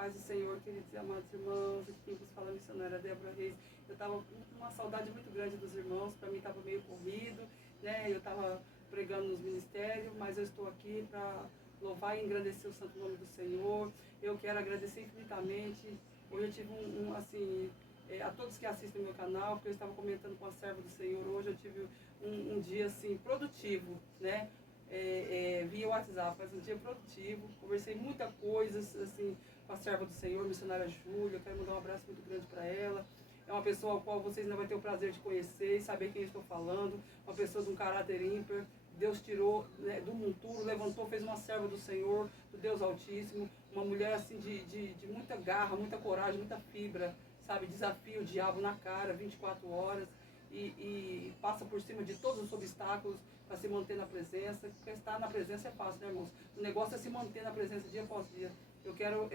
paz do Senhor, queridos e amados irmãos, aqui quem vos fala a missionária Débora Reis. Eu estava com uma saudade muito grande dos irmãos, para mim estava meio corrido, né? Eu estava pregando nos ministérios, mas eu estou aqui para louvar e engrandecer o santo nome do Senhor. Eu quero agradecer infinitamente. Hoje eu tive a todos que assistem o meu canal, porque eu estava comentando com a serva do Senhor, hoje eu tive um dia assim produtivo, né? Via WhatsApp, mas um dia produtivo, conversei muita coisa assim, com a serva do Senhor, missionária Júlia. Eu quero mandar um abraço muito grande para ela. É uma pessoa ao qual vocês não vão ter o prazer de conhecer e saber quem eu estou falando, uma pessoa de um caráter ímpar. Deus tirou, né, do monturo, levantou, fez uma serva do Senhor, do Deus Altíssimo, uma mulher assim de muita garra, muita coragem, muita fibra, sabe, desafia o diabo na cara 24 horas e passa por cima de todos os obstáculos para se manter na presença, porque estar na presença é fácil, né, irmãos? O negócio é se manter na presença dia após dia. Eu quero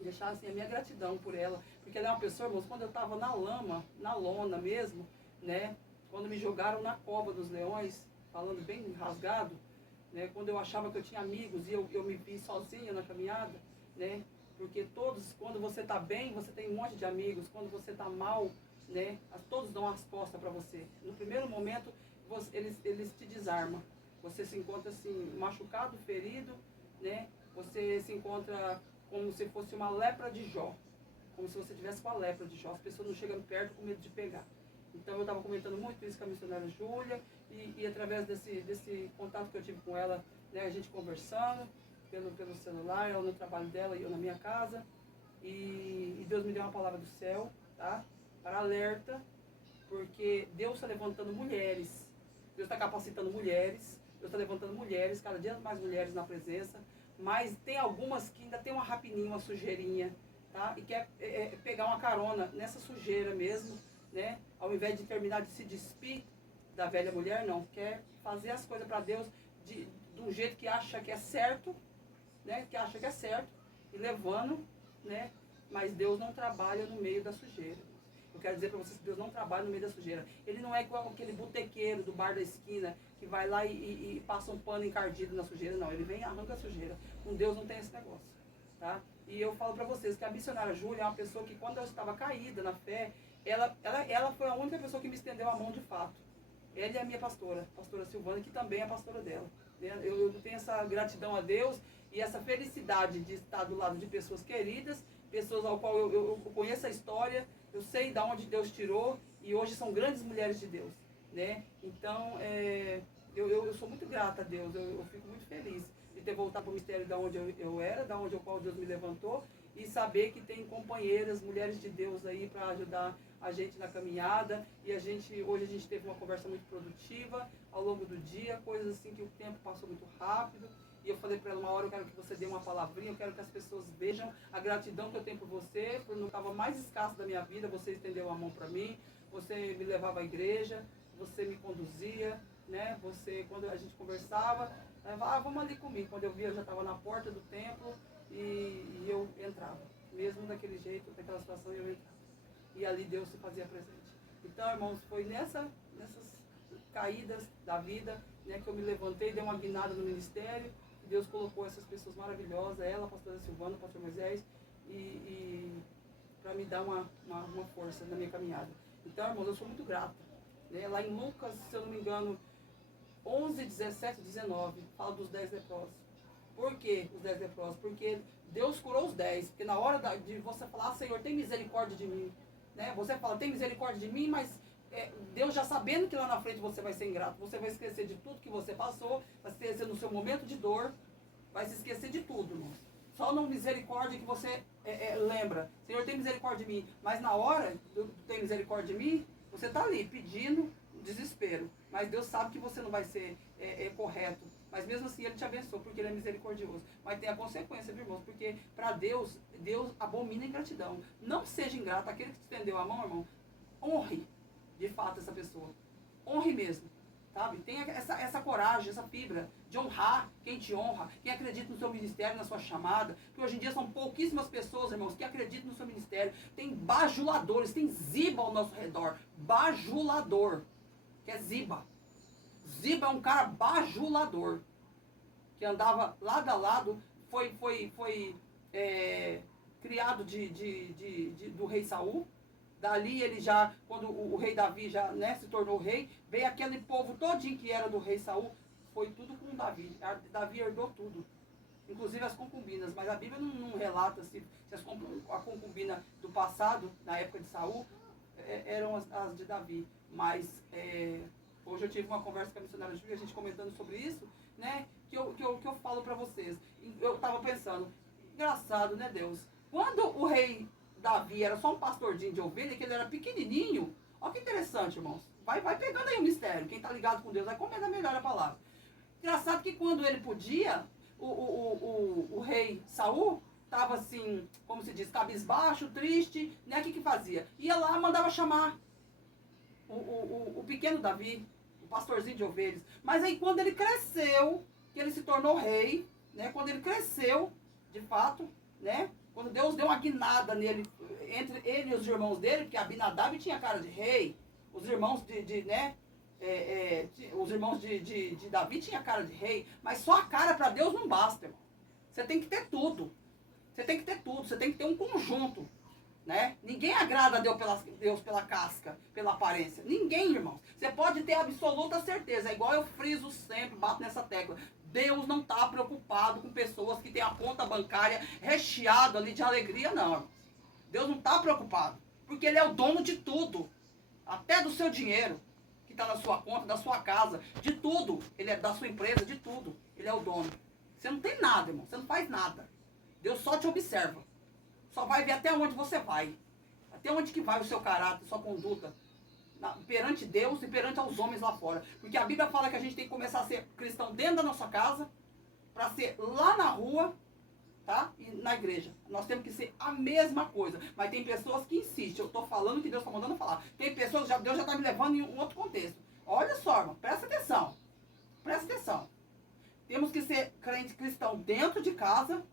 deixar assim a minha gratidão por ela, porque ela é uma pessoa, irmãos, quando eu estava na lama, na lona mesmo, né, quando me jogaram na cova dos leões, falando bem rasgado, né, quando eu achava que eu tinha amigos e eu me vi sozinha na caminhada, né, porque todos, quando você está bem, você tem um monte de amigos, quando você está mal, né, todos dão as costas para você. No primeiro momento, eles te desarmam. Você se encontra assim, machucado, ferido, né? Você se encontra como se fosse uma lepra de Jó. Como se você tivesse com a lepra de Jó. As pessoas não chegam perto com medo de pegar. Então eu estava comentando muito isso com a missionária Júlia e através desse contato que eu tive com ela, né, a gente conversando pelo celular, ela no trabalho dela e eu na minha casa. E Deus me deu uma palavra do céu, tá? Para alerta, porque Deus está levantando mulheres. Deus está capacitando mulheres, Deus está levantando mulheres, cada dia mais mulheres na presença, mas tem algumas que ainda tem uma rapidinha, uma sujeirinha, tá? E quer pegar uma carona nessa sujeira mesmo, né? Ao invés de terminar de se despir da velha mulher, não, quer fazer as coisas para Deus de um jeito que acha que é certo, né? Que acha que é certo, e levando, né? Mas Deus não trabalha no meio da sujeira. Eu quero dizer para vocês que Deus não trabalha no meio da sujeira. Ele não é igual aquele botequeiro do bar da esquina que vai lá e passa um pano encardido na sujeira. Não, ele vem e arranca a sujeira. Com Deus não tem esse negócio. Tá? E eu falo para vocês que a missionária Júlia é uma pessoa que, quando eu estava caída na fé, ela foi a única pessoa que me estendeu a mão de fato. Ela é a minha pastora, pastora Silvana, que também é a pastora dela. Eu tenho essa gratidão a Deus e essa felicidade de estar do lado de pessoas queridas, pessoas ao qual eu conheço a história, eu sei de onde Deus tirou e hoje são grandes mulheres de Deus, né? Então, eu sou muito grata a Deus, eu fico muito feliz de ter voltado para o mistério da onde eu era, da onde o qual Deus me levantou e saber que tem companheiras, mulheres de Deus aí para ajudar a gente na caminhada. E hoje a gente teve uma conversa muito produtiva ao longo do dia, coisas assim que o tempo passou muito rápido. E eu falei para ela, uma hora eu quero que você dê uma palavrinha, eu quero que as pessoas vejam a gratidão que eu tenho por você, por não estava mais escasso da minha vida, você estendeu a mão para mim, você me levava à igreja, você me conduzia, né? Você, quando a gente conversava, vamos ali comigo. Quando eu via, eu já estava na porta do templo e eu entrava. Mesmo daquele jeito, daquela situação, eu entrava. E ali Deus se fazia presente. Então, irmãos, foi nessas caídas da vida, né, que eu me levantei, dei uma guinada no ministério. Deus colocou essas pessoas maravilhosas, ela, a pastora Silvana, o pastor Moisés, e para me dar uma força na minha caminhada. Então, irmãos, eu sou muito grata. Né? Lá em Lucas, se eu não me engano, 11, 17, 19, fala dos 10 leprosos. Por que os 10 leprosos? Porque Deus curou os 10. Porque na hora de você falar, Senhor, tem misericórdia de mim. Né? Você fala, tem misericórdia de mim, mas Deus já sabendo que lá na frente você vai ser ingrato, você vai esquecer de tudo que você passou, vai se esquecer no seu momento de dor, vai se esquecer de tudo, irmão. Só no misericórdia que você lembra, Senhor, tem misericórdia de mim, mas na hora do tem misericórdia de mim, você está ali pedindo desespero, mas Deus sabe que você não vai ser correto, mas mesmo assim Ele te abençoa, porque Ele é misericordioso. Mas tem a consequência, viu, irmãos? Porque para Deus abomina a ingratidão. Não seja ingrato, aquele que te estendeu a mão, irmão, honre de fato essa pessoa. Honre mesmo, sabe? Tenha essa coragem, essa fibra de honrar quem te honra, quem acredita no seu ministério, na sua chamada. Porque hoje em dia são pouquíssimas pessoas, irmãos, que acreditam no seu ministério. Tem bajuladores, tem ziba ao nosso redor. Bajulador, que é ziba. Ziba é um cara bajulador, que andava lado a lado, foi criado do rei Saul. Dali ele já, quando o rei Davi já, né, se tornou rei, veio aquele povo todinho que era do rei Saul, foi tudo com Davi. Davi herdou tudo, inclusive as concubinas, mas a Bíblia não relata se a concubina do passado, na época de Saul, eram as de Davi. Mas hoje eu tive uma conversa com a missionária Júlia, a gente comentando sobre isso, né, que eu falo para vocês. Eu estava pensando, engraçado, né, Deus? Quando o rei Davi era só um pastorzinho de ovelha, que ele era pequenininho, olha que interessante, irmãos. Vai pegando aí o mistério. Quem está ligado com Deus vai compreender melhor a palavra. Engraçado que quando ele podia, o rei Saul estava assim, como se diz, cabisbaixo, triste, né? O que fazia? Ia lá, mandava chamar o pequeno Davi, o pastorzinho de ovelhas. Mas aí quando ele cresceu, que ele se tornou rei, né? Quando ele cresceu, de fato, né? Quando Deus deu uma guinada nele, entre ele e os irmãos dele, porque Abinadab tinha cara de rei, os irmãos os irmãos de Davi tinha cara de rei, mas só a cara para Deus não basta, irmão. Você tem que ter tudo. Você tem que ter tudo, você tem que ter um conjunto, né? Ninguém agrada a Deus pela casca, pela aparência. Ninguém, irmão. Você pode ter absoluta certeza, é igual eu friso sempre, bato nessa tecla. Deus não está preocupado com pessoas que têm a conta bancária recheada ali de alegria, não, irmão. Deus não está preocupado, porque Ele é o dono de tudo, até do seu dinheiro, que está na sua conta, da sua casa, de tudo. Ele é da sua empresa, de tudo. Ele é o dono. Você não tem nada, irmão, você não faz nada. Deus só te observa. Só vai ver até onde você vai. Até onde que vai o seu caráter, sua conduta. Perante Deus e perante aos homens lá fora. Porque a Bíblia fala que a gente tem que começar a ser cristão dentro da nossa casa, para ser lá na rua, tá? E na igreja. Nós temos que ser a mesma coisa. Mas tem pessoas que insistem. Eu estou falando que Deus está mandando falar. Tem pessoas que Deus já está me levando em um outro contexto. Olha só, irmão, presta atenção. Presta atenção. Temos que ser crente cristão dentro de casa,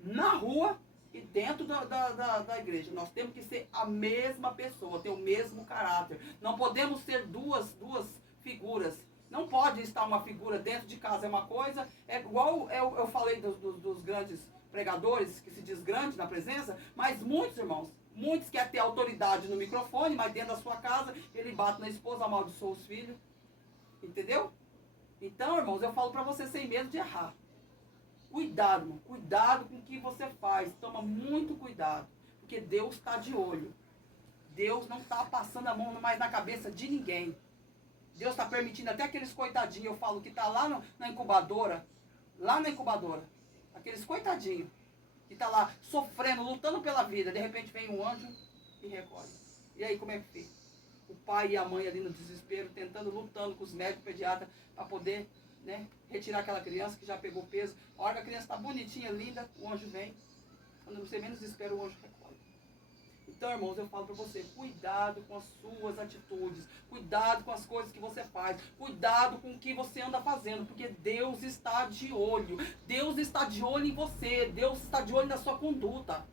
na rua e dentro da igreja. Nós temos que ser a mesma pessoa, ter o mesmo caráter. Não podemos ser duas figuras. Não pode estar uma figura dentro de casa é uma coisa. É igual eu falei dos grandes pregadores, que se diz grande na presença, mas muitos, irmãos, muitos querem ter autoridade no microfone, mas dentro da sua casa ele bate na esposa, amaldiçoa os filhos. Entendeu? Então, irmãos, eu falo para você sem medo de errar. Cuidado, irmão. Cuidado com o que você faz. Toma muito cuidado. Porque Deus está de olho. Deus não está passando a mão mais na cabeça de ninguém. Deus está permitindo até aqueles coitadinhos, eu falo, que está lá na incubadora. Lá na incubadora. Aqueles coitadinhos. Que está lá sofrendo, lutando pela vida. De repente vem um anjo e recolhe. E aí, como é que fica? O pai e a mãe ali no desespero, lutando com os médicos, pediatras, para poder, né, retirar aquela criança que já pegou peso. A hora que a criança está bonitinha, linda, o anjo vem. Quando você menos espera, o anjo recolhe. Então, irmãos, eu falo para você, cuidado com as suas atitudes, cuidado com as coisas que você faz, cuidado com o que você anda fazendo, porque Deus está de olho. Deus está de olho em você, Deus está de olho na sua conduta.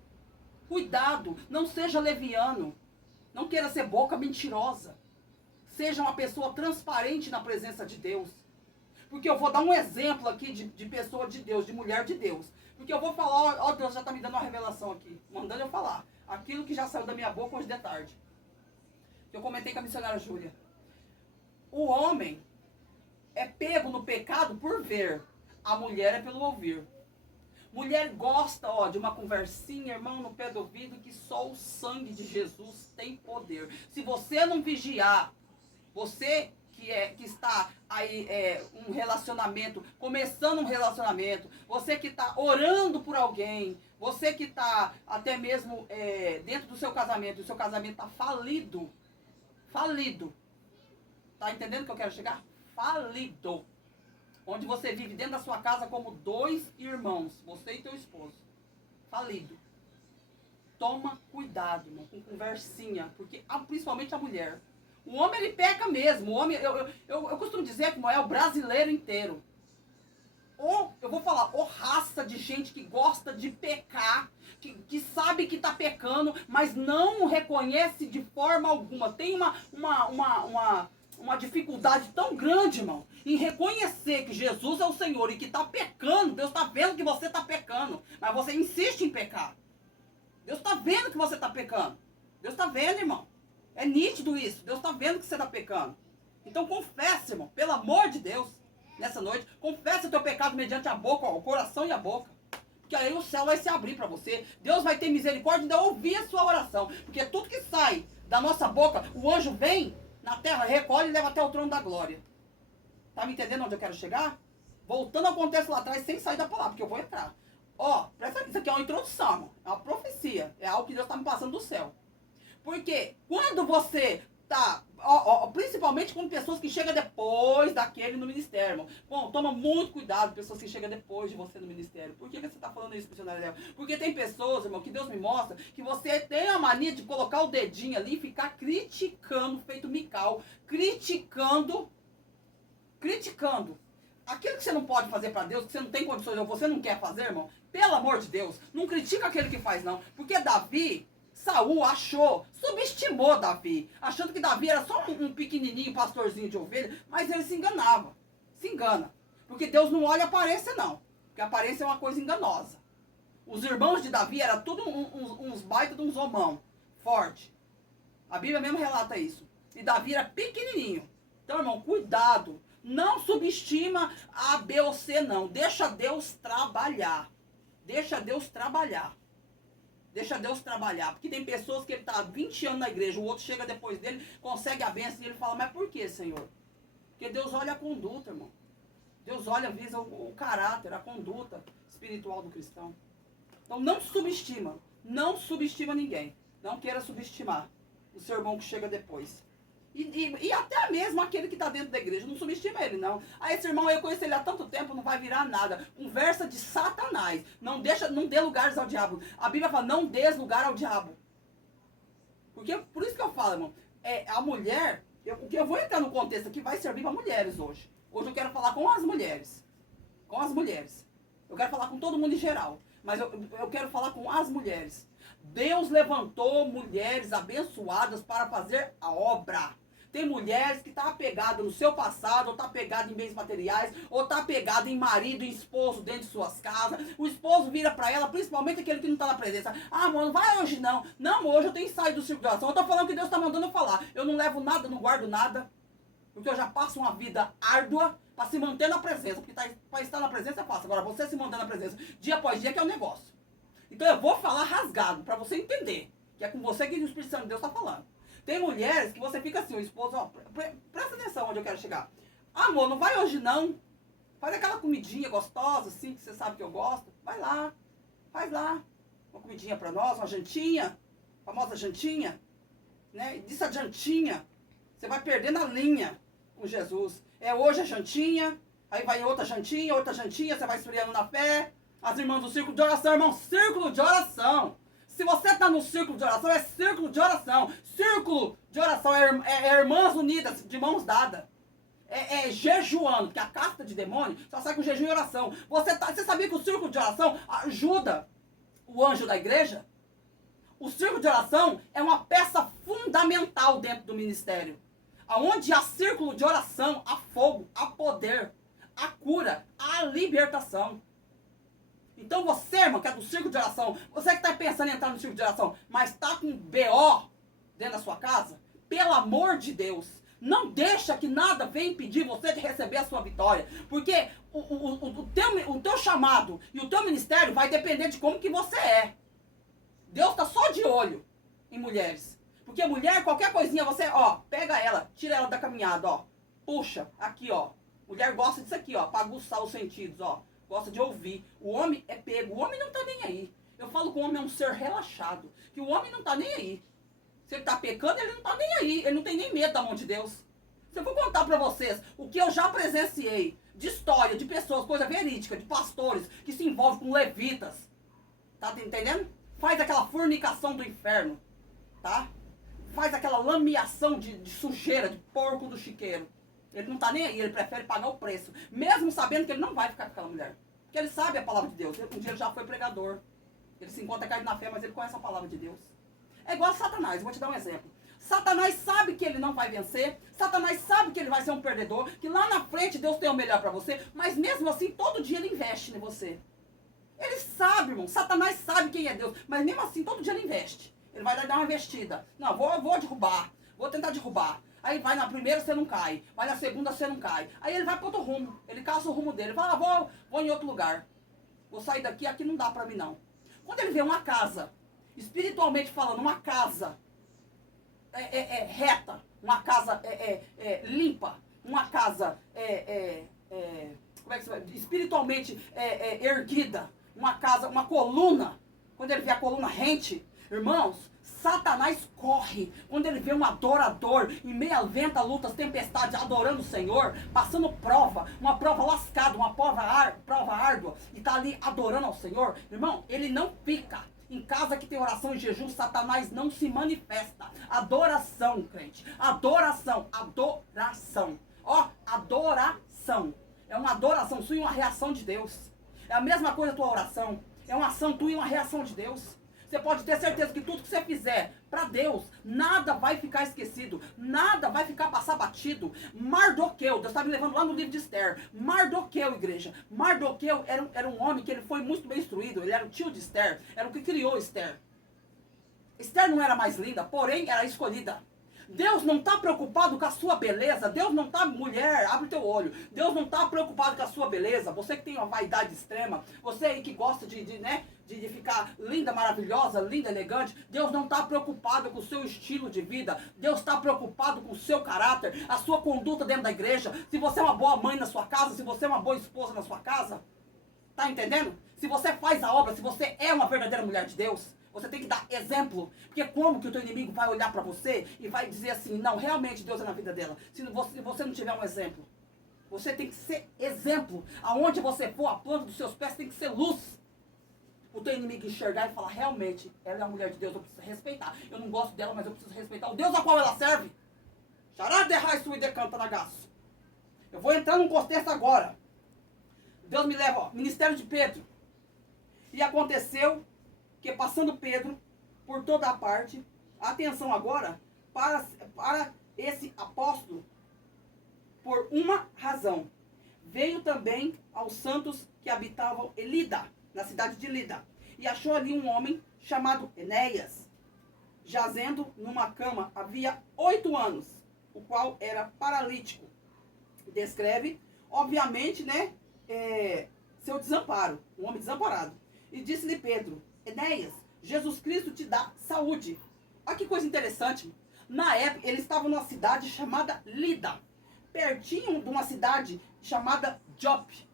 Cuidado, não seja leviano, não queira ser boca mentirosa. Seja uma pessoa transparente na presença de Deus. Porque eu vou dar um exemplo aqui de pessoa de Deus, de mulher de Deus. Porque eu vou falar, ó, Deus já está me dando uma revelação aqui, mandando eu falar. Aquilo que já saiu da minha boca hoje de tarde. Eu comentei com a missionária Júlia. O homem é pego no pecado por ver. A mulher é pelo ouvir. Mulher gosta, ó, de uma conversinha, irmão, no pé do ouvido, que só o sangue de Jesus tem poder. Se você não vigiar, você que está aí um relacionamento, começando um relacionamento, você que está orando por alguém, você que está até mesmo dentro do seu casamento, o seu casamento está falido, tá entendendo que eu quero chegar? Falido, onde você vive dentro da sua casa como dois irmãos, você e teu esposo, falido. Toma cuidado, irmão, com conversinha, porque principalmente a mulher. O homem, ele peca mesmo. O homem, eu costumo dizer que é o brasileiro inteiro. Ou, eu vou falar, ou raça de gente que gosta de pecar, que sabe que está pecando, mas não reconhece de forma alguma. Tem uma dificuldade tão grande, irmão, em reconhecer que Jesus é o Senhor e que está pecando. Deus está vendo que você está pecando, mas você insiste em pecar. Deus está vendo que você está pecando. Deus está vendo, irmão. É nítido isso. Deus está vendo que você está pecando. Então confesse, irmão, pelo amor de Deus, nessa noite, confesse o teu pecado mediante a boca, ó, o coração e a boca. Porque aí o céu vai se abrir para você. Deus vai ter misericórdia de ouvir a sua oração. Porque tudo que sai da nossa boca, o anjo vem na terra, recolhe e leva até o trono da glória. Tá me entendendo onde eu quero chegar? Voltando ao contexto lá atrás, sem sair da palavra, porque eu vou entrar. Ó, presta atenção, isso aqui é uma introdução, irmão. É uma profecia. É algo que Deus está me passando do céu. Porque quando você tá, principalmente com pessoas que chegam depois daquele no ministério, irmão. Bom, toma muito cuidado, pessoas que chegam depois de você no ministério. Por que você está falando isso, missionário Léo? Porque tem pessoas, irmão, que Deus me mostra, que você tem a mania de colocar o dedinho ali e ficar criticando, feito Mical, criticando aquilo que você não pode fazer para Deus, que você não tem condições, ou você não quer fazer, irmão. Pelo amor de Deus, não critica aquele que faz, não. Porque Saul subestimou Davi, achando que Davi era só um pequenininho pastorzinho de ovelha, mas ele se enganava, se engana. Porque Deus não olha a aparência, não, porque a aparência é uma coisa enganosa. Os irmãos de Davi eram tudo uns baita de uns homão, forte. A Bíblia mesmo relata isso. E Davi era pequenininho. Então, irmão, cuidado, não subestima A, B ou C, não. Deixa Deus trabalhar. Deixa Deus trabalhar. Deixa Deus trabalhar. Porque tem pessoas que ele está há 20 anos na igreja, o outro chega depois dele, consegue a bênção e ele fala, mas por que, Senhor? Porque Deus olha a conduta, irmão. Deus olha, visa o caráter, a conduta espiritual do cristão. Então não subestima ninguém. Não queira subestimar o seu irmão que chega depois. E até mesmo aquele que está dentro da igreja, não subestima ele, não. Ah, esse irmão, eu conheço ele há tanto tempo, não vai virar nada. Conversa de Satanás. Não dê lugares ao diabo. A Bíblia fala, não dê lugar ao diabo. Porque, por isso que eu falo, irmão, a mulher, eu vou entrar no contexto aqui, vai servir para mulheres hoje. Hoje eu quero falar com as mulheres. Com as mulheres. Eu quero falar com todo mundo em geral. Mas eu quero falar com as mulheres. Deus levantou mulheres abençoadas para fazer a obra. Tem mulheres que estão apegadas no seu passado, ou estão apegadas em bens materiais, ou estão apegadas em marido e esposo dentro de suas casas. O esposo vira para ela, principalmente aquele que não está na presença. Ah, mano, vai hoje não. Não, hoje eu tenho que sair do círculo de oração. Eu estou falando que Deus está mandando eu falar. Eu não levo nada, não guardo nada. Porque eu já passo uma vida árdua para se manter na presença. Porque para estar na presença é fácil. Agora, você se manter na presença dia após dia que é o negócio. Então eu vou falar rasgado, para você entender. Que é com você que o Espírito Santo de Deus está falando. Tem mulheres que você fica assim, o esposo, ó, presta atenção onde eu quero chegar. Amor, não vai hoje não. Faz aquela comidinha gostosa, assim, que você sabe que eu gosto. Vai lá, faz lá. Uma comidinha para nós, uma jantinha. Famosa jantinha. Né? E disso a jantinha, você vai perdendo a linha com Jesus. É hoje a jantinha, aí vai outra jantinha, você vai esfriando na fé. As irmãs do círculo de oração, irmão, círculo de oração. Se você está no círculo de oração, é círculo de oração. Círculo de oração é irmãs unidas, de mãos dadas. É jejuando, porque a casta de demônio só sai com jejum e oração. Você sabia que o círculo de oração ajuda o anjo da igreja? O círculo de oração é uma peça fundamental dentro do ministério. Onde há círculo de oração, há fogo, há poder, há cura, há libertação. Então você, irmão, que é do círculo de oração, você que está pensando em entrar no círculo de oração, mas está com BO dentro da sua casa, pelo amor de Deus, não deixa que nada venha impedir você de receber a sua vitória. Porque o teu chamado e o teu ministério vai depender de como que você é. Deus está só de olho em mulheres. Porque mulher, qualquer coisinha, você, ó, pega ela, tira ela da caminhada, ó. Puxa, aqui, ó. Mulher gosta disso aqui, ó, para aguçar os sentidos, ó. Gosta de ouvir. O homem é pego. O homem não tá nem aí. Eu falo que o homem é um ser relaxado. Que o homem não tá nem aí. Se ele tá pecando, ele não tá nem aí. Ele não tem nem medo da mão de Deus. Se eu for contar pra vocês o que eu já presenciei de história, de pessoas, coisa verídica, de pastores que se envolvem com levitas. Tá entendendo? Faz aquela fornicação do inferno. Tá? Faz aquela lameação de sujeira, de porco do chiqueiro. Ele não tá nem aí, ele prefere pagar o preço. Mesmo sabendo que ele não vai ficar com aquela mulher. Porque ele sabe a palavra de Deus. Um dia ele já foi pregador. Ele se encontra caído na fé, mas ele conhece a palavra de Deus. É igual a Satanás, vou te dar um exemplo. Satanás sabe que ele não vai vencer. Satanás sabe que ele vai ser um perdedor. Que lá na frente Deus tem o melhor para você. Mas mesmo assim, todo dia ele investe em você. Ele sabe, irmão. Satanás sabe quem é Deus. Mas mesmo assim, todo dia ele investe. Ele vai dar uma investida. Não, vou derrubar. Vou tentar derrubar. Aí vai na primeira, você não cai. Vai na segunda, você não cai. Aí ele vai para outro rumo. Ele caça o rumo dele. Ele fala, vou em outro lugar. Vou sair daqui, aqui não dá para mim não. Quando ele vê uma casa, espiritualmente falando, uma casa reta, uma casa limpa, uma casa como é que se vai? Espiritualmente erguida, uma casa, uma coluna, quando ele vê a coluna rente, irmãos, Satanás corre quando ele vê um adorador em meio a venta, lutas, tempestades, adorando o Senhor, passando prova, uma prova lascada, uma prova árdua, e está ali adorando ao Senhor. Irmão, ele não fica. Em casa que tem oração e jejum, Satanás não se manifesta. Adoração, crente. Adoração. Ó, adoração. É uma adoração sua e uma reação de Deus. É a mesma coisa a tua oração. É uma ação tua e uma reação de Deus. Você pode ter certeza que tudo que você fizer para Deus, nada vai ficar esquecido, nada vai passar batido. Mardoqueu, Deus está me levando lá no livro de Esther. Mardoqueu, igreja. Mardoqueu era um homem que ele foi muito bem instruído, ele era o tio de Esther, era o que criou Esther. Esther não era mais linda, porém era escolhida. Deus não está preocupado com a sua beleza. Deus não está, mulher, abre teu olho. Deus não está preocupado com a sua beleza. Você que tem uma vaidade extrema, você aí que gosta de ficar linda, maravilhosa, linda, elegante. Deus não está preocupado com o seu estilo de vida. Deus está preocupado com o seu caráter, a sua conduta dentro da igreja. Se você é uma boa mãe na sua casa, se você é uma boa esposa na sua casa. Tá entendendo? Se você faz a obra, se você é uma verdadeira mulher de Deus, você tem que dar exemplo. Porque como que o teu inimigo vai olhar para você e vai dizer assim, não, realmente Deus é na vida dela. Se você não tiver um exemplo. Você tem que ser exemplo. Aonde você for, a planta dos seus pés tem que ser luz. O teu inimigo enxergar e falar, realmente, ela é uma mulher de Deus, eu preciso respeitar. Eu não gosto dela, mas eu preciso respeitar o Deus a qual ela serve. Eu vou entrar num contexto agora. Deus me leva, ministério de Pedro. E aconteceu que passando Pedro por toda a parte, atenção agora, para esse apóstolo, por uma razão. Veio também aos santos que habitavam em Lida, na cidade de Lida, e achou ali um homem chamado Enéas, jazendo numa cama havia 8 anos, o qual era paralítico. Descreve, obviamente, seu desamparo, um homem desamparado. E disse-lhe Pedro, Enéas, Jesus Cristo te dá saúde. Olha que coisa interessante. Na época, eles estavam numa cidade chamada Lida, pertinho de uma cidade chamada Jope.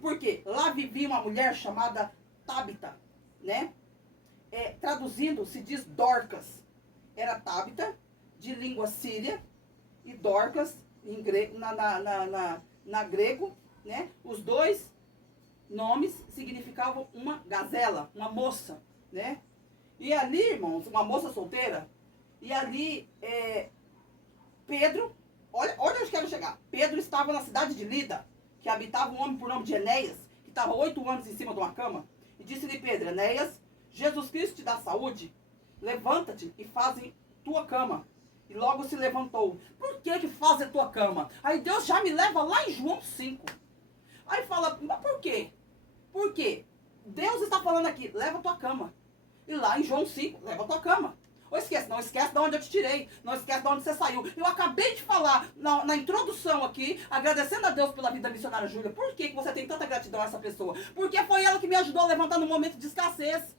Porque lá vivia uma mulher chamada Tabita, né? Traduzindo, se diz Dorcas. Era Tabita, de língua síria, e Dorcas, em grego, na grego, né? Os dois nomes significavam uma gazela, uma moça, né? E ali, irmãos, uma moça solteira, e ali Pedro, olha onde eu quero chegar. Pedro estava na cidade de Lida, que habitava um homem por nome de Enéas, que estava 8 anos em cima de uma cama, e disse-lhe Pedro, Enéas, Jesus Cristo te dá saúde, levanta-te e faze tua cama. E logo se levantou. Por que faz a tua cama? Aí Deus já me leva lá em João 5. Aí fala, mas por quê? Por quê? Deus está falando aqui, leva a tua cama. E lá em João 5, leva a tua cama. Ou esquece, não esquece de onde eu te tirei. Não esquece de onde você saiu. Eu acabei de falar na introdução aqui, agradecendo a Deus pela vida da missionária Júlia. Por que você tem tanta gratidão a essa pessoa? Porque foi ela que me ajudou a levantar num momento de escassez.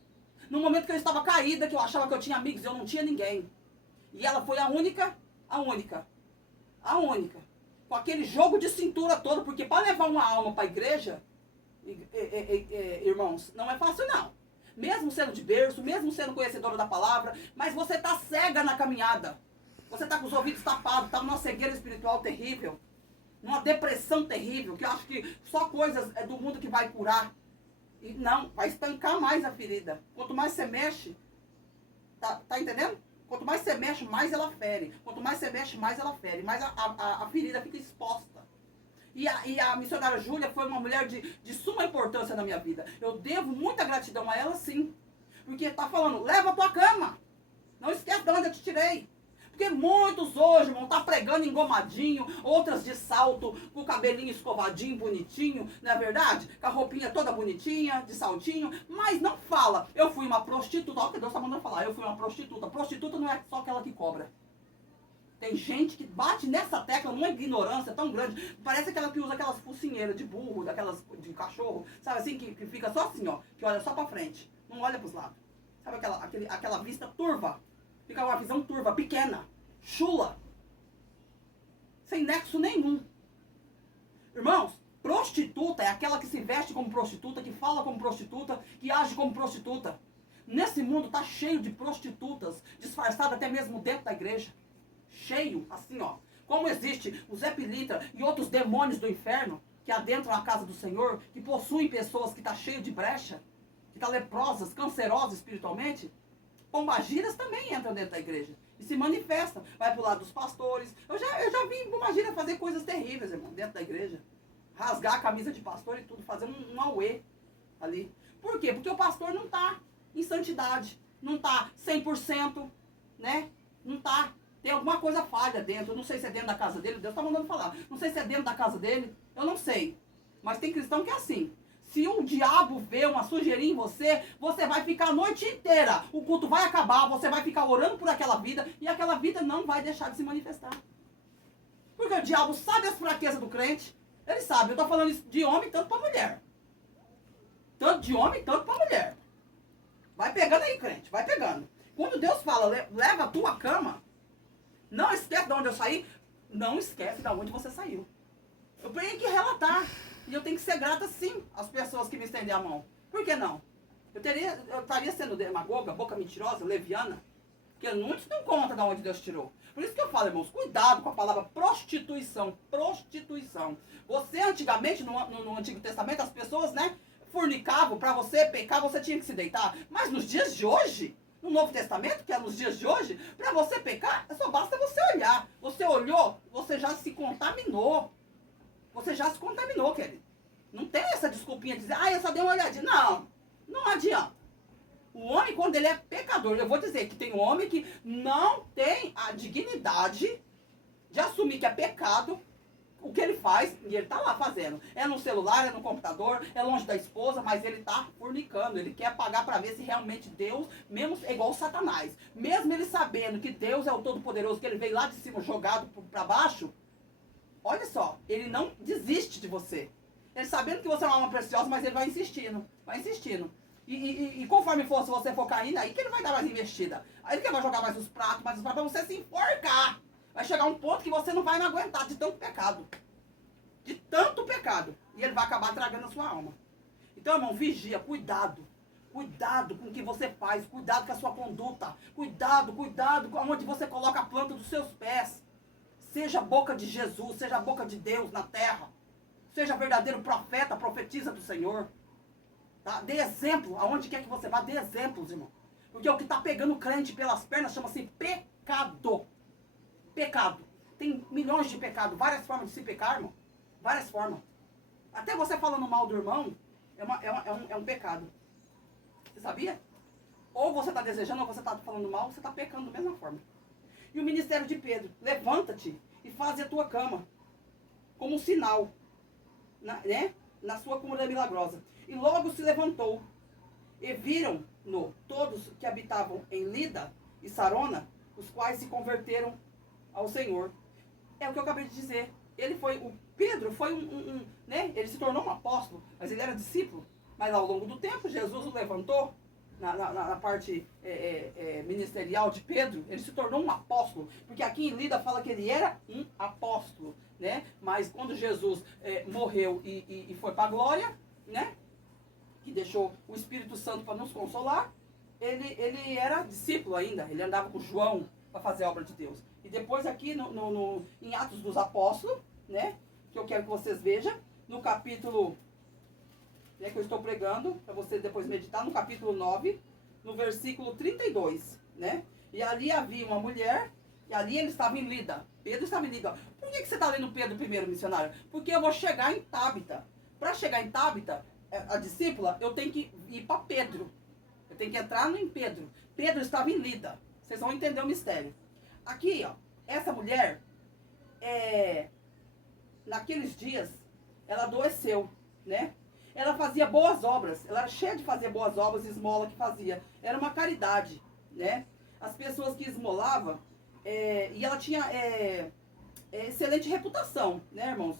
Num momento que eu estava caída, que eu achava que eu tinha amigos e eu não tinha ninguém. E ela foi a única. Com aquele jogo de cintura todo. Porque para levar uma alma para a igreja, irmãos, não é fácil não. Mesmo sendo de berço, mesmo sendo conhecedora da palavra, mas você está cega na caminhada. Você está com os ouvidos tapados, está numa cegueira espiritual terrível, numa depressão terrível, que eu acho que só coisas do mundo que vai curar. E não, vai estancar mais a ferida. Quanto mais você mexe, tá entendendo? Quanto mais você mexe, mais ela fere. Quanto mais você mexe, mais ela fere. Mais a ferida fica exposta. E a missionária Júlia foi uma mulher de suma importância na minha vida. Eu devo muita gratidão a ela, sim. Porque está falando, leva a tua cama. Não esquece de onde eu te tirei. Porque muitos hoje, irmão, tá pregando engomadinho, outras de salto, com o cabelinho escovadinho, bonitinho, não é verdade? Com a roupinha toda bonitinha, de saltinho, mas não fala, eu fui uma prostituta. Olha o que Deus tá mandando falar, eu fui uma prostituta. Prostituta não é só aquela que cobra. Tem gente que bate nessa tecla numa ignorância tão grande. Parece aquela que usa aquelas focinheiras de burro, daquelas de cachorro, sabe assim, que fica só assim, ó, que olha só pra frente, não olha pros lados. Sabe aquela vista turva? Fica uma visão turva, pequena, chula, sem nexo nenhum. Irmãos, prostituta é aquela que se veste como prostituta, que fala como prostituta, que age como prostituta. Nesse mundo tá cheio de prostitutas, disfarçadas até mesmo dentro da igreja. Cheio, assim ó. Como existe o Zé Pilintra e outros demônios do inferno, que adentram a casa do Senhor, que possuem pessoas que tá cheio de brecha, que tá leprosas, cancerosas espiritualmente, pombagiras também entram dentro da igreja e se manifestam. Vai pro lado dos pastores. Eu já vi pombagira fazer coisas terríveis, irmão, dentro da igreja. Rasgar a camisa de pastor e tudo, fazer um auê ali. Por quê? Porque o pastor não tá em santidade, não tá 100%, né? Não tá. Tem alguma coisa falha dentro. Eu não sei se é dentro da casa dele, Deus tá mandando falar. Não sei se é dentro da casa dele, eu não sei. Mas tem cristão que é assim. Se o diabo vê uma sujeirinha em você, você vai ficar a noite inteira. O culto vai acabar, você vai ficar orando por aquela vida e aquela vida não vai deixar de se manifestar. Porque o diabo sabe as fraquezas do crente. Ele sabe. Eu tô falando isso de homem tanto pra mulher. Tanto de homem, tanto pra mulher. Vai pegando aí, crente. Vai pegando. Quando Deus fala, leva a tua cama, não esquece de onde eu saí. Não esquece de onde você saiu. Eu tenho que relatar. E eu tenho que ser grata, sim, às pessoas que me estendem a mão. Por que não? Eu estaria sendo demagoga, boca mentirosa, leviana, porque muitos não contam de onde Deus tirou. Por isso que eu falo, irmãos, cuidado com a palavra prostituição. Prostituição. Você, antigamente, no Antigo Testamento, as pessoas, né, fornicavam. Para você pecar, você tinha que se deitar. Mas nos dias de hoje, no Novo Testamento, que é nos dias de hoje, para você pecar, só basta você olhar. Você olhou, você já se contaminou. Você já se contaminou, querido. Não tem essa desculpinha de dizer, eu só dei uma olhadinha. Não, não adianta. O homem, quando ele é pecador, eu vou dizer que tem um homem que não tem a dignidade de assumir que é pecado o que ele faz, e ele tá lá fazendo. É no celular, é no computador, é longe da esposa, mas ele tá fornicando. Ele quer pagar para ver se realmente Deus, mesmo é igual o Satanás. Mesmo ele sabendo que Deus é o Todo-Poderoso, que ele veio lá de cima jogado para baixo, olha só, ele não desiste de você. Ele sabendo que você é uma alma preciosa, mas ele vai insistindo, vai insistindo. E conforme se você for caindo, aí que ele vai dar mais investida. Aí que ele vai jogar mais os pratos, pra você se enforcar. Vai chegar um ponto que você não vai aguentar de tanto pecado. De tanto pecado. E ele vai acabar tragando a sua alma. Então, irmão, vigia, cuidado. Cuidado com o que você faz, cuidado com a sua conduta. Cuidado com onde você coloca a planta dos seus pés. Seja a boca de Jesus, seja a boca de Deus na terra. Seja verdadeiro profeta, profetiza do Senhor. Tá? Dê exemplo, aonde quer que você vá, dê exemplos, irmão. Porque o que está pegando o crente pelas pernas chama-se pecado. Pecado. Tem milhões de pecados, várias formas de se pecar, irmão. Várias formas. Até você falando mal do irmão é um pecado. Você sabia? Ou você está desejando, ou você está falando mal, você está pecando da mesma forma. E o ministério de Pedro, levanta-te e faze a tua cama, como um sinal, na sua cura milagrosa. E logo se levantou, e viram-no todos que habitavam em Lida e Sarona, os quais se converteram ao Senhor. É o que eu acabei de dizer. Pedro foi ele se tornou um apóstolo, mas ele era discípulo. Mas ao longo do tempo, Jesus o levantou, na parte ministerial de Pedro, ele se tornou um apóstolo, porque aqui em Lida fala que ele era um apóstolo, né? Mas quando Jesus morreu e foi para a glória, né? Que deixou o Espírito Santo para nos consolar, ele era discípulo ainda, ele andava com João para fazer a obra de Deus. E depois aqui em Atos dos Apóstolos, né? Que eu quero que vocês vejam, no capítulo que eu estou pregando, para você depois meditar, no capítulo 9, no versículo 32, né? E ali havia uma mulher, e ali ele estava em Lida. Pedro estava em Lida. Por que você está lendo Pedro primeiro, missionário? Porque eu vou chegar em Tábita. Para chegar em Tábita, a discípula, eu tenho que ir para Pedro. Eu tenho que entrar em Pedro. Pedro estava em Lida. Vocês vão entender o mistério. Aqui, ó, essa mulher, naqueles dias, ela adoeceu, né? Ela fazia boas obras, ela era cheia de fazer boas obras, esmola que fazia. Era uma caridade, né? As pessoas que esmolavam, e ela tinha excelente reputação, né, irmãos?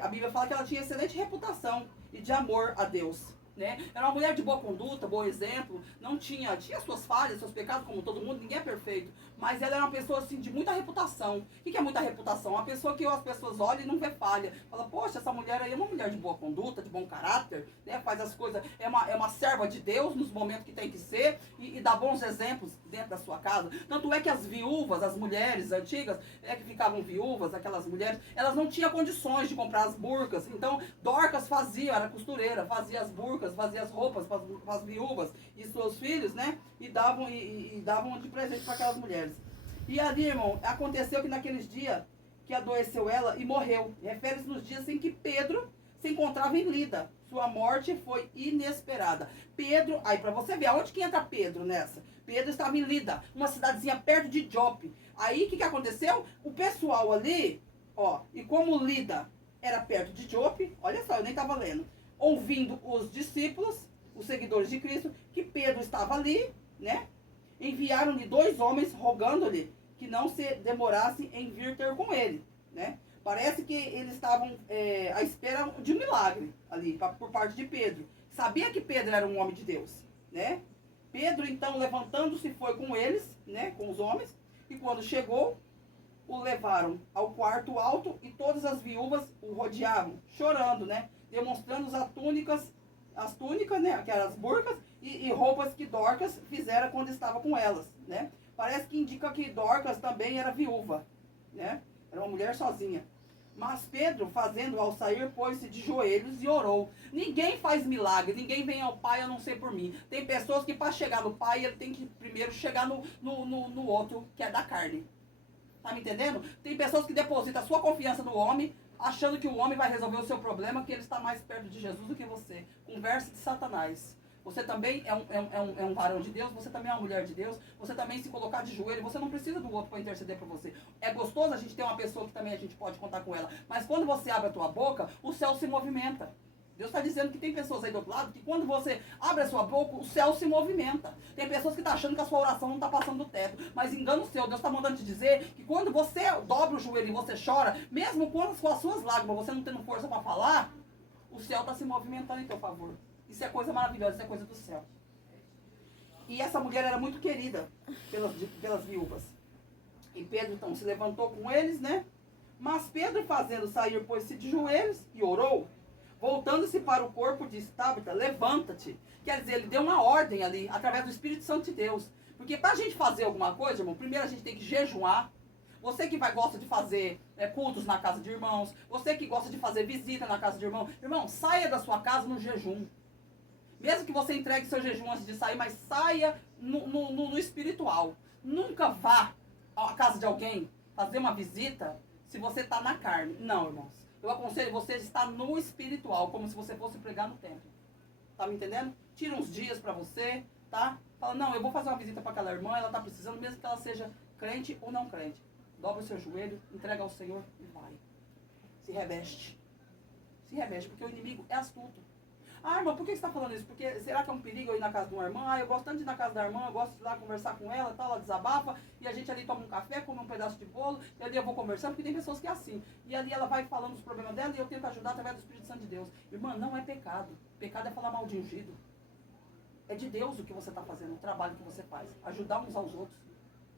A Bíblia fala que ela tinha excelente reputação e de amor a Deus, né? Era uma mulher de boa conduta, bom exemplo, não tinha suas falhas, seus pecados, como todo mundo, ninguém é perfeito, mas ela era uma pessoa, assim, de muita reputação. O que é muita reputação? Uma pessoa que as pessoas olham e não vê falha, fala, poxa, essa mulher aí é uma mulher de boa conduta, de bom caráter, né? Faz as coisas, é uma serva de Deus nos momentos que tem que ser, e dá bons exemplos dentro da sua casa. Tanto é que as viúvas, as mulheres antigas, que ficavam viúvas, aquelas mulheres, elas não tinham condições de comprar as burcas, então Dorcas fazia, era costureira, fazia as burcas, fazia as roupas para as viúvas e seus filhos, né? E davam de presente para aquelas mulheres. E ali, irmão, aconteceu que naqueles dias que adoeceu ela e morreu. Refere-se nos dias em que Pedro se encontrava em Lida. Sua morte foi inesperada. Pedro, aí para você ver, aonde que entra Pedro nessa? Pedro estava em Lida, uma cidadezinha perto de Jope. Aí o que aconteceu? O pessoal ali, ó, e como Lida era perto de Jope, olha só, eu nem estava lendo, ouvindo os discípulos, os seguidores de Cristo, que Pedro estava ali, né? Enviaram-lhe 2 homens rogando-lhe que não se demorasse em vir ter com ele, né? Parece que eles estavam à espera de um milagre ali, por parte de Pedro. Sabia que Pedro era um homem de Deus, né? Pedro, então, levantando-se, foi com eles, né? Com os homens, e quando chegou, o levaram ao quarto alto e todas as viúvas o rodeavam, chorando, né? Demonstrando as túnicas, né? Que eram as burcas e roupas que Dorcas fizera quando estava com elas, né? Parece que indica que Dorcas também era viúva, né? Era uma mulher sozinha. Mas Pedro, fazendo ao sair, pôs-se de joelhos e orou. Ninguém faz milagre, ninguém vem ao Pai a não ser por mim. Tem pessoas que para chegar no Pai, ele tem que primeiro chegar no outro, que é da carne. Tá me entendendo? Tem pessoas que depositam a sua confiança no homem, achando que o homem vai resolver o seu problema, que ele está mais perto de Jesus do que você. Conversa de Satanás. Você também é um varão de Deus, você também é uma mulher de Deus, você também se colocar de joelho, você não precisa do outro para interceder por você. É gostoso a gente ter uma pessoa que também a gente pode contar com ela, mas quando você abre a tua boca, o céu se movimenta. Deus está dizendo que tem pessoas aí do outro lado que quando você abre a sua boca, o céu se movimenta. Tem pessoas que estão achando que a sua oração não está passando do teto. Mas engano seu, Deus está mandando te dizer que quando você dobra o joelho e você chora, mesmo quando com as suas lágrimas você não tendo força para falar, o céu está se movimentando em teu favor. Isso é coisa maravilhosa, isso é coisa do céu. E essa mulher era muito querida pelas viúvas. E Pedro então se levantou com eles, né? Mas Pedro, fazendo sair, pôs-se de joelhos e orou. Voltando-se para o corpo, disse, Tabita, levanta-te. Quer dizer, ele deu uma ordem ali, através do Espírito Santo de Deus. Porque para a gente fazer alguma coisa, irmão, primeiro a gente tem que jejuar. Você que gosta de fazer cultos na casa de irmãos, você que gosta de fazer visita na casa de irmão, irmão, saia da sua casa no jejum. Mesmo que você entregue seu jejum antes de sair, mas saia no espiritual. Nunca vá à casa de alguém fazer uma visita se você está na carne. Não, irmãos. Eu aconselho você a estar no espiritual, como se você fosse pregar no templo. Tá me entendendo? Tira uns dias pra você, tá? Fala, não, eu vou fazer uma visita pra aquela irmã, ela tá precisando, mesmo que ela seja crente ou não crente. Dobra o seu joelho, entrega ao Senhor e vai. Se reveste. Se reveste, porque o inimigo é astuto. Ah, irmã, por que você está falando isso? Porque será que é um perigo eu ir na casa de uma irmã? Ah, eu gosto tanto de ir na casa da irmã, eu gosto de ir lá conversar com ela, tal, ela desabafa, e a gente ali toma um café, come um pedaço de bolo, e ali eu vou conversando, porque tem pessoas que é assim. E ali ela vai falando os problemas dela e eu tento ajudar através do Espírito Santo de Deus. Irmã, não é pecado. Pecado é falar mal de ungido. É de Deus o que você está fazendo, o trabalho que você faz. Ajudar uns aos outros.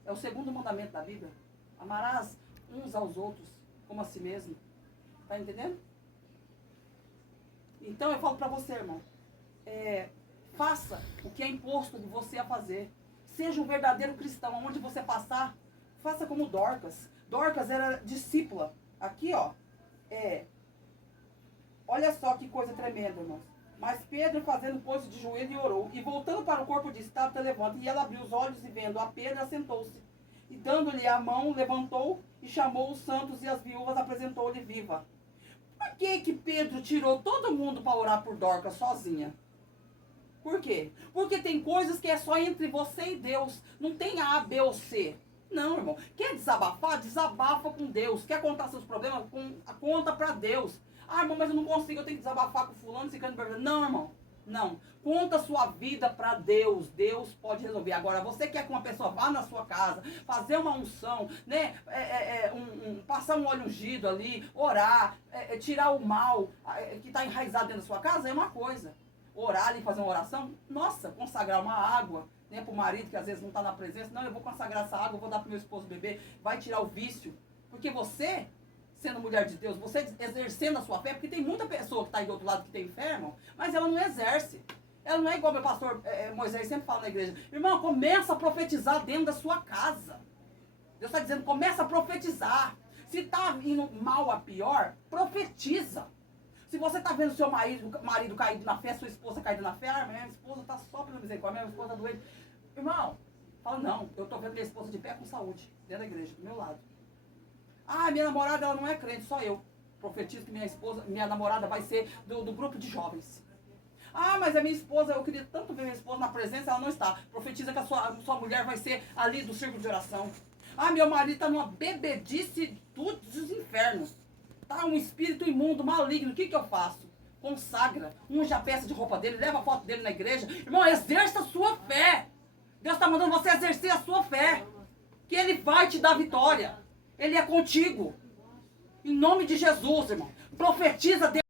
É o segundo mandamento da Bíblia. Amarás uns aos outros como a si mesmo. Tá entendendo? Então eu falo pra você, irmão, faça o que é imposto de você a fazer. Seja um verdadeiro cristão, onde você passar, faça como Dorcas. Dorcas era discípula. Aqui, ó, olha só que coisa tremenda, irmãos. Mas Pedro, fazendo, pôs-se de joelho e orou. E voltando para o corpo, disse, Tabita, levanta. E ela abriu os olhos e vendo a Pedro, assentou-se. E dando-lhe a mão, levantou e chamou os santos e as viúvas, apresentou-lhe viva. Por que Pedro tirou todo mundo para orar por Dorcas sozinha? Por quê? Porque tem coisas que é só entre você e Deus. Não tem A, B ou C. Não, irmão. Quer desabafar? Desabafa com Deus. Quer contar seus problemas? Conta pra Deus. Ah, irmão, mas eu não consigo, eu tenho que desabafar com fulano, ciclano, berlano. Não, irmão. Não. Conta a sua vida pra Deus. Deus pode resolver. Agora, você quer que uma pessoa vá na sua casa, fazer uma unção, né? Passar um óleo ungido ali, orar, tirar o mal que está enraizado dentro da sua casa, é uma coisa. Orar ali, fazer uma oração, nossa, consagrar uma água, né, pro marido que às vezes não está na presença. Não, eu vou consagrar essa água, eu vou dar pro meu esposo beber, vai tirar o vício. Porque você, sendo mulher de Deus, você exercendo a sua fé, porque tem muita pessoa que está aí do outro lado que tem fé, irmão, mas ela não exerce. Ela não é igual meu pastor Moisés sempre fala na igreja. Irmão, começa a profetizar dentro da sua casa. Deus está dizendo, começa a profetizar. Se está indo mal a pior, profetiza. Se você está vendo seu marido caído na fé, sua esposa caída na fé, minha esposa está só pela misericórdia, minha esposa está doente. Irmão, fala, não, eu estou vendo minha esposa de pé com saúde, dentro da igreja, do meu lado. Ah, minha namorada, ela não é crente, só eu. Profetizo que minha namorada vai ser do grupo de jovens. Ah, mas a minha esposa, eu queria tanto ver minha esposa na presença, ela não está. Profetiza que a sua mulher vai ser ali do círculo de oração. Ah, meu marido está numa bebedice dos infernos. Tá um espírito imundo, maligno. O que eu faço? Consagra. Unge a peça de roupa dele, leva a foto dele na igreja. Irmão, exerça a sua fé. Deus está mandando você exercer a sua fé. Que Ele vai te dar vitória. Ele é contigo. Em nome de Jesus, irmão. Profetiza Deus.